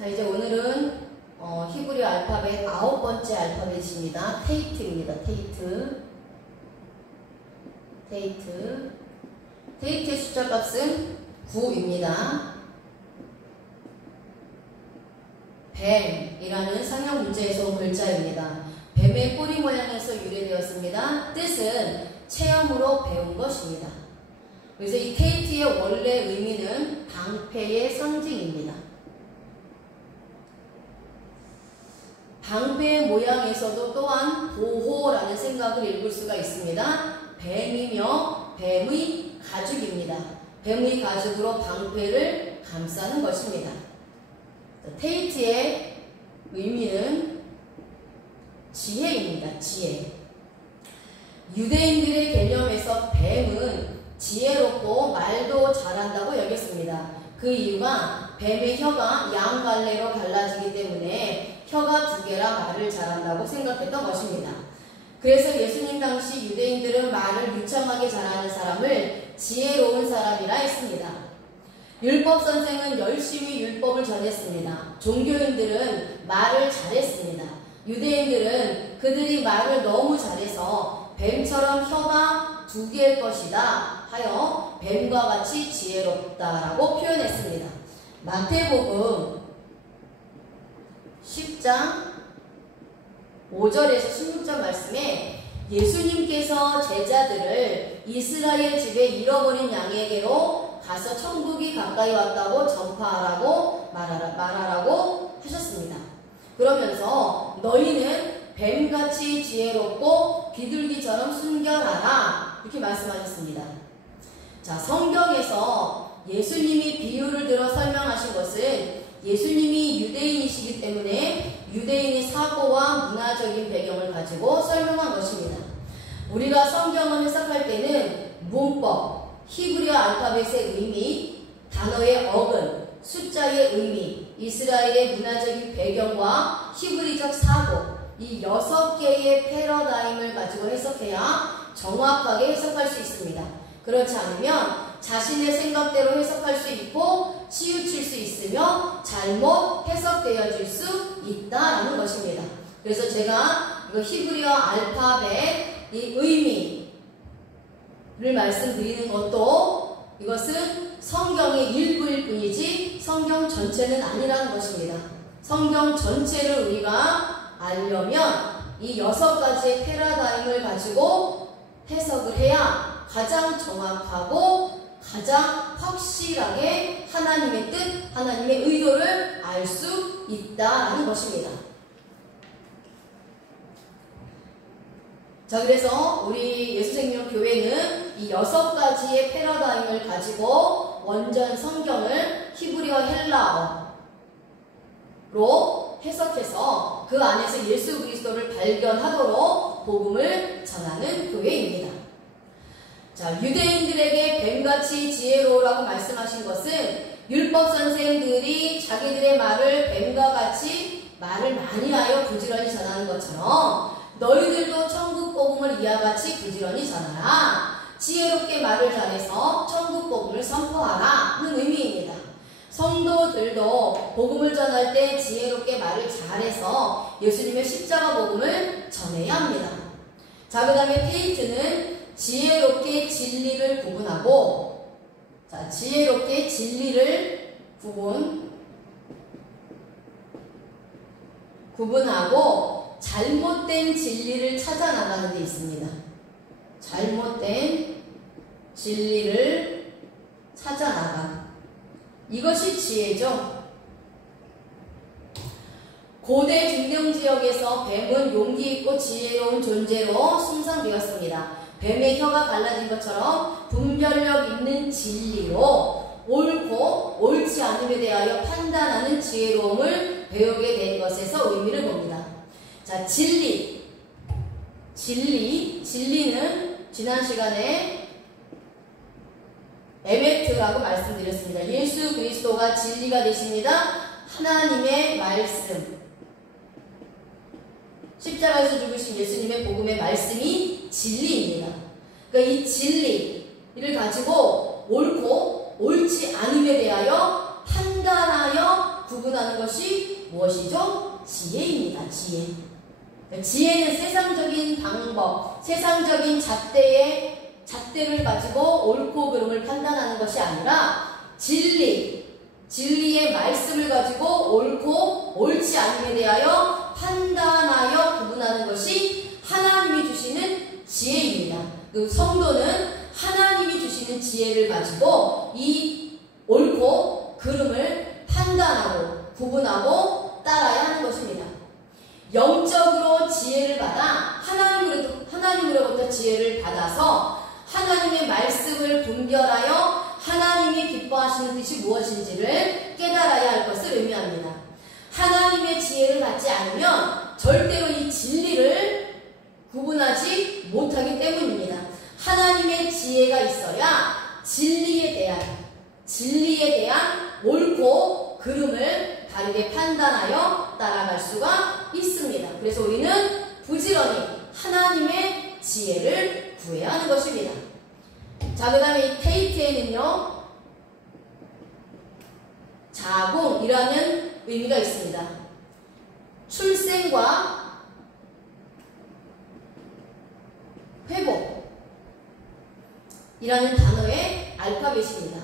자, 이제 오늘은 히브리 알파벳 9번째 알파벳입니다. 테이트입니다. 테이트의 숫자 값은 9입니다. 뱀이라는 상형 문제에서 온 글자입니다. 뱀의 꼬리 모양에서 유래되었습니다. 뜻은 체험으로 배운 것입니다. 그래서 이 테이트의 원래 의미는 방패의 상징입니다. 방패의 모양에서도 또한 보호라는 생각을 읽을 수가 있습니다. 뱀이며 뱀의 가죽입니다. 뱀의 가죽으로 방패를 감싸는 것입니다. 테이트의 의미는 지혜입니다. 지혜. 유대인들의 개념에서 뱀은 지혜롭고 말도 잘한다고 여겼습니다. 그 이유가 뱀의 혀가 양갈래로 갈라지기 때문에 혀가 2개라 말을 잘한다고 생각했던 것입니다. 그래서 예수님 당시 유대인들은 말을 유창하게 잘하는 사람을 지혜로운 사람이라 했습니다. 율법 선생은 열심히 율법을 전했습니다. 종교인들은 말을 잘했습니다. 유대인들은 그들이 말을 너무 잘해서 뱀처럼 혀가 2개일 것이다 하여 뱀과 같이 지혜롭다라고 표현했습니다. 마태복음 10장 5절에서 16절 말씀에 예수님께서 제자들을 이스라엘 집에 잃어버린 양에게로 가서 천국이 가까이 왔다고 전파하라고 말하라고 하셨습니다. 그러면서 너희는 뱀같이 지혜롭고 비둘기처럼 순결하라 이렇게 말씀하셨습니다. 자, 성경에서 예수님이 비유를 들어 설명하신 것은 예수님이 유대인이시기 때문에 유대인의 사고와 문화적인 배경을 가지고 설명한 것입니다. 우리가 성경을 해석할 때는 문법, 히브리어 알파벳의 의미, 단어의 어근, 숫자의 의미, 이스라엘의 문화적인 배경과 히브리적 사고, 이 6개의 패러다임을 가지고 해석해야 정확하게 해석할 수 있습니다. 그렇지 않으면 자신의 생각대로 해석할 수 있고 치우칠 수 있으며 잘못 해석되어질 수 있다라는 것입니다. 그래서 제가 이거 히브리어 알파벳 이 의미를 말씀드리는 것도 이것은 성경의 일부일 뿐이지 성경 전체는 아니라는 것입니다. 성경 전체를 우리가 알려면 이 6가지의 패러다임을 가지고 해석을 해야 가장 정확하고 가장 확실하게 하나님의 뜻, 하나님의 의도를 알 수 있다는 것입니다. 자, 그래서 우리 예수생명교회는 이 6가지의 패러다임을 가지고 원전 성경을 히브리어 헬라어로 해석해서 그 안에서 예수 그리스도를 발견하도록 복음을 전하는 교회입니다. 자, 유대인들에게 뱀같이 지혜로우라고 말씀하신 것은 율법 선생들이 자기들의 말을 뱀과 같이 말을 많이 하여 부지런히 전하는 것처럼 너희들도 천국 복음을 이와 같이 부지런히 전하라. 지혜롭게 말을 잘해서 천국 복음을 선포하라는 의미입니다. 성도들도 복음을 전할 때 지혜롭게 말을 잘해서 예수님의 십자가 복음을 전해야 합니다. 자, 그 다음에 테이트는 지혜롭게 진리를 구분하고, 자, 지혜롭게 진리를 구분하고 잘못된 진리를 찾아 나가는 데 있습니다. 잘못된 진리를 찾아 나가. 이것이 지혜죠. 고대 중동 지역에서 뱀은 용기 있고 지혜로운 존재로 숭상되었습니다. 뱀의 혀가 갈라진 것처럼 분별력 있는 진리로 옳고 옳지 않음에 대하여 판단하는 지혜로움을 배우게 된 것에서 의미를 봅니다. 자, 진리는 지난 시간에 에메트라고 말씀드렸습니다. 예수 그리스도가 진리가 되십니다. 하나님의 말씀, 십자가에서 죽으신 예수님의 복음의 말씀이 진리입니다. 그러니까 이 진리를 가지고 옳고 옳지 않음에 대하여 판단하여 구분하는 것이 무엇이죠? 지혜입니다. 지혜. 지혜는 세상적인 방법, 세상적인 잣대를 가지고 옳고 그름을 판단하는 것이 아니라 진리의 말씀을 가지고 옳고 옳지 않음에 대하여 판단하여 구분하는 것이 하나님이 주시는 지혜입니다. 그 성도는 하나님이 주시는 지혜를 가지고 이 옳고 그름을 판단하고 구분하고 따라야 하는 것입니다. 영적으로 지혜를 받아 하나님으로부터 지혜를 받아서 하나님의 말씀을 분별하여 하나님이 기뻐하시는 뜻이 무엇인지를 깨달아야 할 것을 의미합니다. 하나님의 지혜를 받지 않으면 절대로 이 진리를 구분하지 못하기 때문입니다. 하나님의 지혜가 있어야 진리에 대한 옳고 그름을 바르게 판단하여 따라갈 수가 있습니다. 그래서 우리는 부지런히 하나님의 지혜를 구해야 하는 것입니다. 자, 그 다음에 이 테이트에는요, 자궁이라는 의미가 있습니다. 출생과 회복이라는 단어의 알파벳입니다.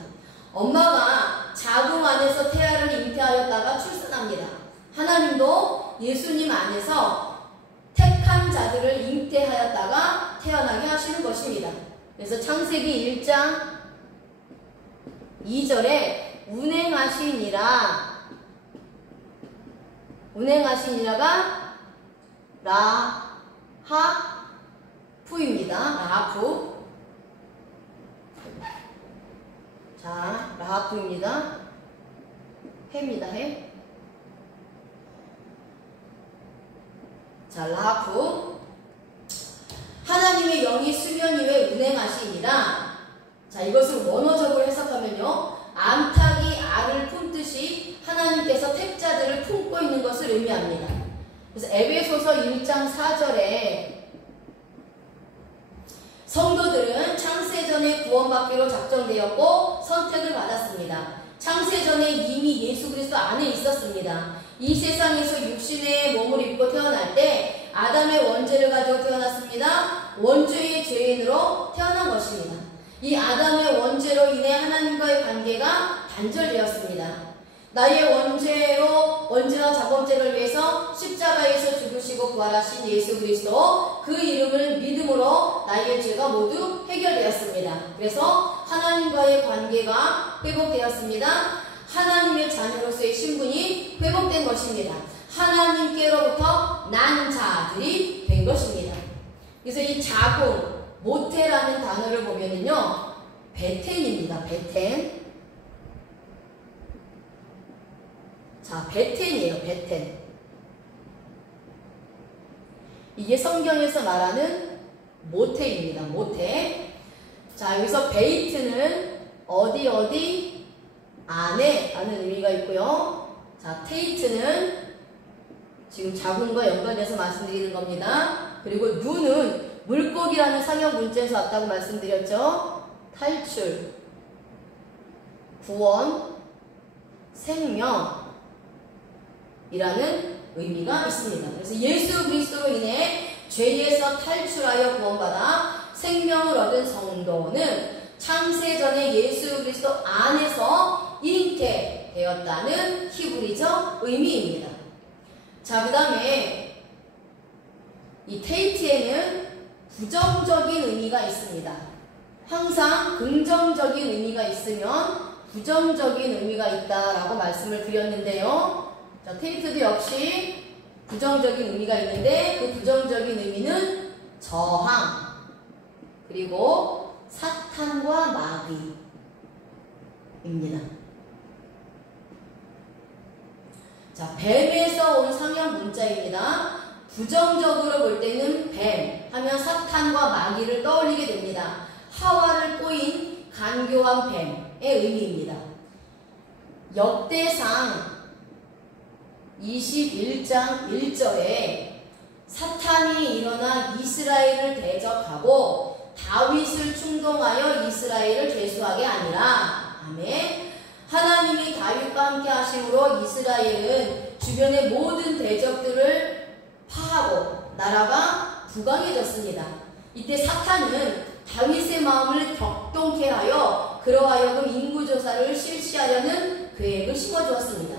엄마가 자궁 안에서 태아를 잉태하였다가 출산합니다. 하나님도 예수님 안에서 택한 자들을 잉태하였다가 태어나게 하시는 것입니다. 그래서 창세기 1장 2절에 운행하시니라가 라하프입니다. 라하프. 자, 라하프입니다. 해입니다. 해. 자, 라하프. 하나님의 영이 수면 위에 운행하시니라. 자, 이것을 원어적으로 해석하면요, 암탉이 알을 품듯이 하나님께서 택자들을 품고 있는 것을 의미합니다. 그래서 에베소서 1장 4절에 성도들은 창세전에 구원받기로 작정되었고 선택을 받았습니다. 창세전에 이미 예수 그리스도 안에 있었습니다. 이 세상에서 육신의 몸을 입고 태어날 때 아담의 원죄를 가지고 태어났습니다. 원죄의 죄인으로 태어난 것입니다. 이 아담의 원죄로 인해 하나님과의 관계가 단절되었습니다. 나의 원죄와 자범죄를 위해서 십자가에서 죽으시고 부활하신 예수 그리스도, 그 이름을 믿음으로 나의 죄가 모두 해결되었습니다. 그래서 하나님과의 관계가 회복되었습니다. 하나님의 자녀로서의 신분이 회복된 것입니다. 하나님께로부터 난 자들이 된 것입니다. 그래서 이 자궁, 모태라는 단어를 보면은요, 베텐입니다. 베텐. 자, 베텐이에요. 베텐. 이게 성경에서 말하는 모태입니다. 모태. 자, 여기서 베이트는 어디 안에 라는 의미가 있고요. 자, 테이트는 지금 자궁과 연관해서 말씀드리는 겁니다. 그리고 누는 물고기라는 상형 문자에서 왔다고 말씀드렸죠. 탈출, 구원, 생명 이라는 의미가 있습니다. 그래서 예수 그리스도로 인해 죄에서 탈출하여 구원받아 생명을 얻은 성도는 창세전에 예수 그리스도 안에서 잉태되었다는 히브리적 의미입니다. 자, 그 다음에 이 테이트에는 부정적인 의미가 있습니다. 항상 긍정적인 의미가 있으면 부정적인 의미가 있다라고 말씀을 드렸는데요. 자, 테이트도 역시 부정적인 의미가 있는데 그 부정적인 의미는 저항, 그리고 사탄과 마귀입니다. 자, 뱀에서 온 상형 문자입니다. 부정적으로 볼 때는 뱀 하면 사탄과 마귀를 떠올리게 됩니다. 하와를 꼬인 간교한 뱀의 의미입니다. 역대상 21장 1절에 사탄이 일어나 이스라엘을 대적하고 다윗을 충동하여 이스라엘을 죄수하게 하니라. 아멘. 하나님이 다윗과 함께 하심으로 이스라엘은 주변의 모든 대적들을 파하고 나라가 부강해졌습니다. 이때 사탄은 다윗의 마음을 격동케 하여 그러하여금 인구조사를 실시하려는 계획을 심어주었습니다.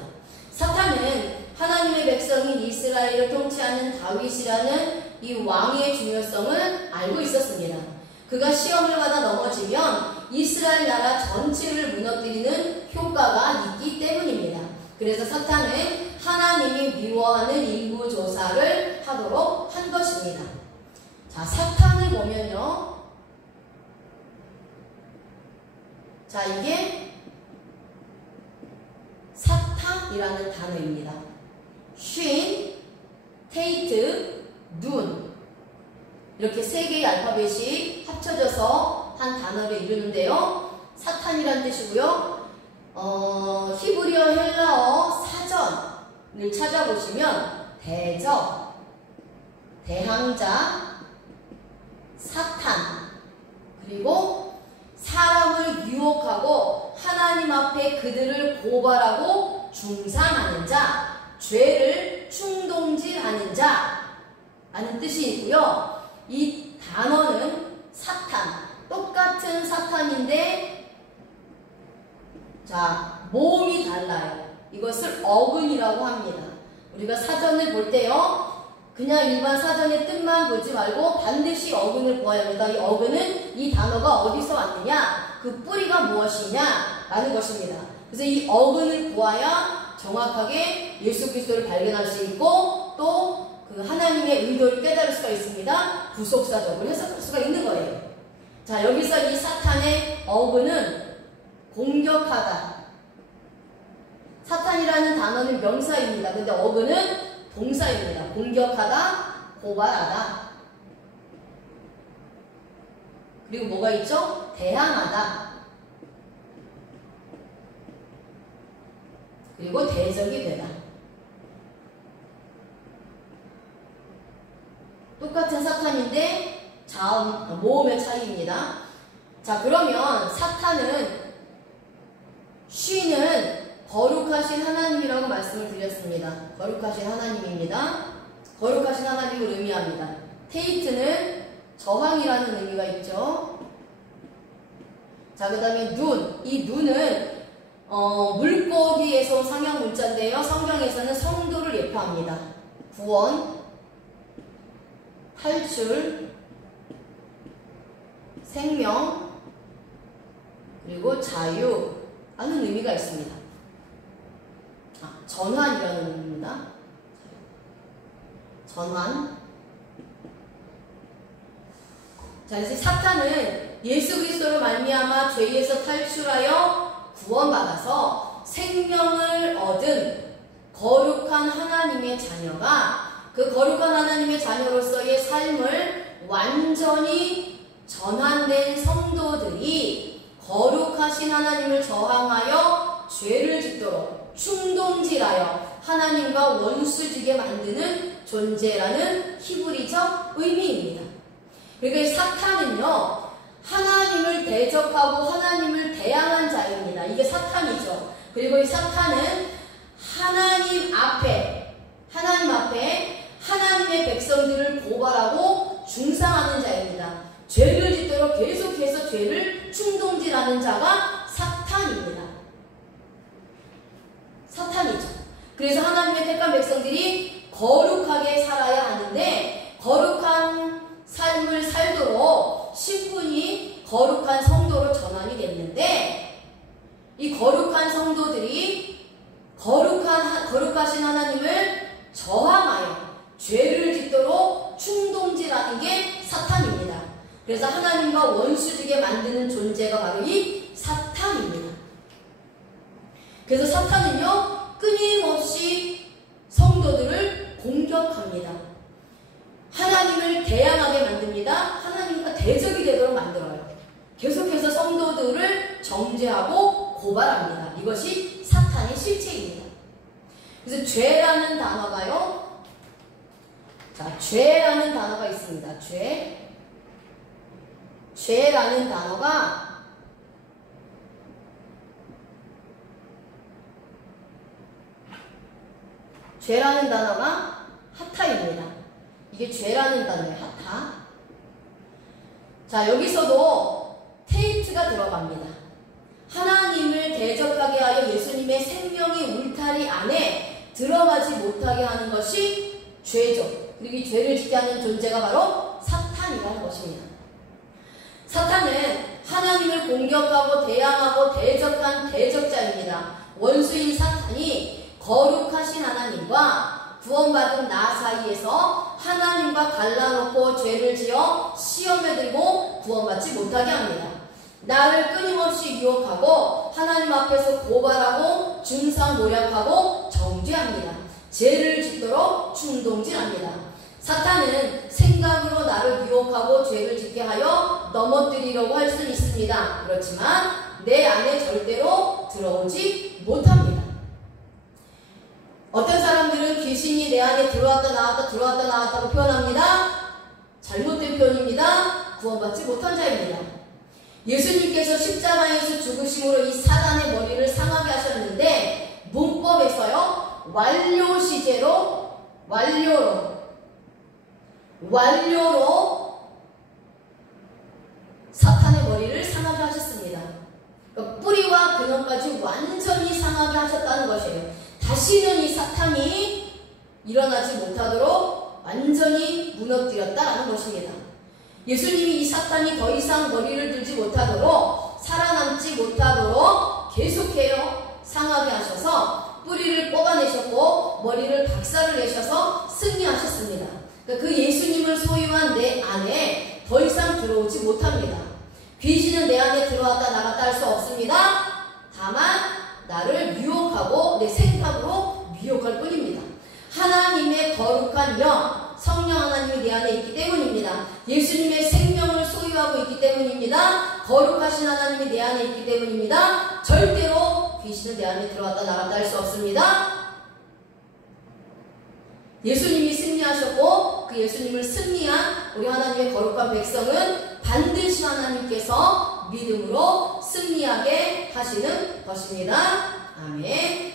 사탄은 하나님의 백성인 이스라엘을 통치하는 다윗이라는 이 왕의 중요성을 알고 있었습니다. 그가 시험을 받아 넘어지면 이스라엘 나라 전체를 무너뜨리는 효과가 있기 때문입니다. 그래서 사탄은 하나님이 미워하는 인구조사를 하도록 한 것입니다. 자, 사탄을 보면요. 자, 이게 사탄이라는 단어입니다. 쉰, 테이트, 눈 이렇게 세 개의 알파벳이 합쳐져서 한 단어를 이루는데요. 사탄이란 뜻이고요. 히브리어 헬라어 사전을 찾아보시면 대적, 대항자, 사탄 그리고 사람을 유혹하고 하나님 앞에 그들을 고발하고 중상하는 자, 죄를 충동질하는 자라는 뜻이 있고요. 이 단어는 사탄, 똑같은 사탄인데 자, 모음이 달라요. 이것을 어근이라고 합니다. 우리가 사전을 볼 때요. 그냥 일반 사전의 뜻만 보지 말고 반드시 어근을 보아야 합니다. 이 어근은 이 단어가 어디서 왔느냐, 그 뿌리가 무엇이냐 라는 것입니다. 그래서 이 어근을 보아야 정확하게 예수 그리스도를 발견할 수 있고 또 그 하나님의 의도를 깨달을 수가 있습니다. 구속사적으로 해석할 수가 있는 거예요. 자, 여기서 이 사탄의 어근은 공격하다. 사탄이라는 단어는 명사입니다. 근데 어근은 동사입니다. 공격하다, 고발하다. 그리고 뭐가 있죠? 대항하다. 그리고 대적이 되다. 똑같은 사탄인데 자음, 모음의 차이입니다. 자, 그러면 사탄은 쉬는 거룩하신 하나님이라고 말씀을 드렸습니다. 거룩하신 하나님입니다. 거룩하신 하나님을 의미합니다. 테이트는 저항이라는 의미가 있죠. 자, 그 다음에 눈. 이 눈은 물고기에서 온 상형 문자인데요. 성경에서는 성도를 예표합니다. 구원, 탈출, 생명, 그리고 자유라는 의미가 있습니다. 전환이라는 의미입니다. 전환. 자, 그래서 사탄은 예수 그리스도로 말미암아 죄에서 탈출하여 구원받아서 생명을 얻은 거룩한 하나님의 자녀가 그 거룩한 하나님의 자녀로서의 삶을 완전히 전환된 성도들이 거룩하신 하나님을 저항하여 죄를 짓도록 충동질하여 하나님과 원수지게 만드는 존재라는 히브리적 의미입니다. 그러니까 이 사탄은요, 하나님을 대적하고 하나님을 대항한 자입니다. 이게 사탄이죠. 그리고 이 사탄은 하나님 앞에 하나님의 백성들을 고발하고 중상하는 자입니다. 죄를 짓도록 계속해서 죄를 충동질하는 자가 사탄입니다. 사탄이죠. 그래서 하나님의 택한 백성들이 거룩하게 살아야 하는데 거룩한 삶을 살도록 신분이 거룩한 성도로 전환이 됐는데 이 거룩한 성도들이 거룩하신 하나님을 저항하여 죄를 짓도록 충동질하는 게 사탄입니다. 그래서 하나님과 원수지게 만드는 존재가 바로 이 사탄입니다. 그래서 사탄은요, 끊임없이 성도들을 공격합니다. 하나님을 대항하게 만듭니다. 하나님과 대적이 되도록 만들어요. 계속해서 성도들을 정죄하고 고발합니다. 이것이 사탄의 실체입니다. 그래서 죄라는 단어가요. 자, 죄라는 단어가 있습니다. 죄라는 단어가 죄라는 단어가 하타입니다. 이게 죄라는 단어예요. 하타. 자, 여기서도 테이트가 들어갑니다. 하나님을 대적하게 하여 예수님의 생명이 울타리 안에 들어가지 못하게 하는 것이 죄죠. 그리고 이 죄를 짓게 하는 존재가 바로 사탄이라는 것입니다. 사탄은 하나님을 공격하고 대항하고 대적한 대적자입니다. 원수인 사탄이 거룩하신 하나님과 구원받은 나 사이에서 하나님과 갈라놓고 죄를 지어 시험에 들고 구원받지 못하게 합니다. 나를 끊임없이 유혹하고 하나님 앞에서 고발하고 중상모략하고 정죄합니다. 죄를 짓도록 충동질합니다. 사탄은 생각으로 나를 유혹하고 죄를 짓게 하여 넘어뜨리려고 할 수는 있습니다. 그렇지만 내 안에 절대로 들어오지 못합니다. 어떤 사람들은 귀신이 내 안에 들어왔다 나왔다 들어왔다 나왔다고 표현합니다. 잘못된 표현입니다. 구원받지 못한 자입니다. 예수님께서 십자가에서 죽으심으로 이 사단의 머리를 상하게 하셨는데 문법에서요 완료 시제로 완료로 사탄의 머리를 상하게 하셨습니다. 그러니까 뿌리와 근원까지 완전히 상하게 하셨다는 것이에요. 다시는 이 사탄이 일어나지 못하도록 완전히 무너뜨렸다라는 것입니다. 예수님이 이 사탄이 더 이상 머리를 들지 못하도록 살아남지 못하도록 계속해요 상하게 하셔서 뿌리를 뽑아내셨고 머리를 박살을 내셔서 승리하셨습니다. 그러니까 그 예수님을 소유한 내 안에 더 이상 들어오지 못합니다. 귀신은 내 안에 들어왔다 나갔다 할 수 없습니다. 다만 나를 유혹하고 내 생각으로 미혹할 뿐입니다. 하나님의 거룩한 영 성령 하나님이 내 안에 있기 때문입니다. 예수님의 생명을 소유하고 있기 때문입니다. 거룩하신 하나님이 내 안에 있기 때문입니다. 절대로 귀신은 내 안에 들어왔다 나갔다 할 수 없습니다. 예수님이 승리하셨고 그 예수님을 승리한 우리 하나님의 거룩한 백성은 반드시 하나님께서 믿음으로 승리하게 하시는 것입니다. 아멘.